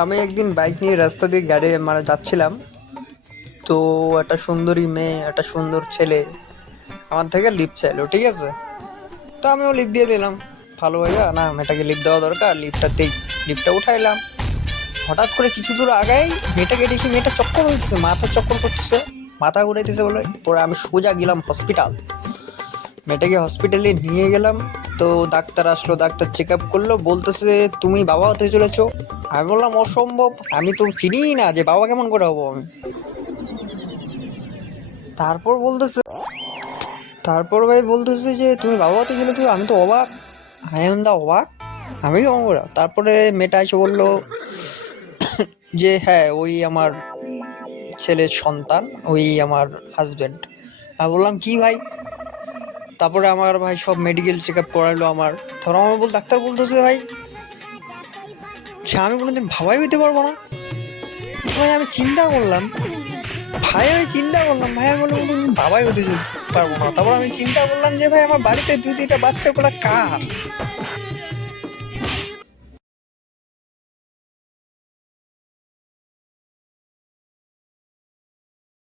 আমি একদিন বাইক নিয়ে রাস্তা দিয়ে গাড়ি যাচ্ছিলাম। তো একটা সুন্দরী মেয়ে, একটা সুন্দর ছেলে আমার থেকে লিফট চাইলো, ঠিক আছে। তো আমিও লিফট দিয়ে দিলাম। ভালো হয়ে যা না, মেয়েটাকে লিফট দেওয়া দরকার, লিফটটা দেই। লিফটটা উঠাইলাম। হঠাৎ করে কিছু দূর আগাই মেয়েটাকে দেখি, মেয়েটা চক্কর হইতেছে, মাথা চক্কর করতেছে, মাথা ঘুরাইতেছে বলে। পরে আমি সোজা গেলাম হসপিটাল। মেয়েটাকে হসপিটালে নিয়ে গেলাম। তো ডাক্তার আসলো, ডাক্তার চেক আপ করলো, বলতেছে তুমি বাবা হতে চলেছো। আমি বললাম অসম্ভব, আমি তো চিনিই না, যে বাবা কেমন করে হবো আমি। তারপর বলতেছে তারপর ভাই বলতেছে যে তুমি বাবা হতে চলেছো। আমি তো অবাক, আই এম দা অবাক, আমি কেমন করে। তারপরে মেয়েটা এসে বললো যে হ্যাঁ, ওই আমার ছেলের সন্তান, ওই আমার হাজবেন্ড। আমি বললাম কি ভাই। তারপরে আমার ভাই সব মেডিকেল চেক আপ করালো আমার। তারপর আমার ডাক্তার বলতেছে ভাই, সে আমি কোনোদিন ভাবাই হইতে পারবো না। তো ভাই আমি চিন্তা করলাম, ভাই আমি বললাম কোনোদিন ভাবাই হতে পারবো না। তারপর আমি চিন্তা করলাম যে ভাই আমার বাড়িতে দুই দুইটা বাচ্চাগুলো কার।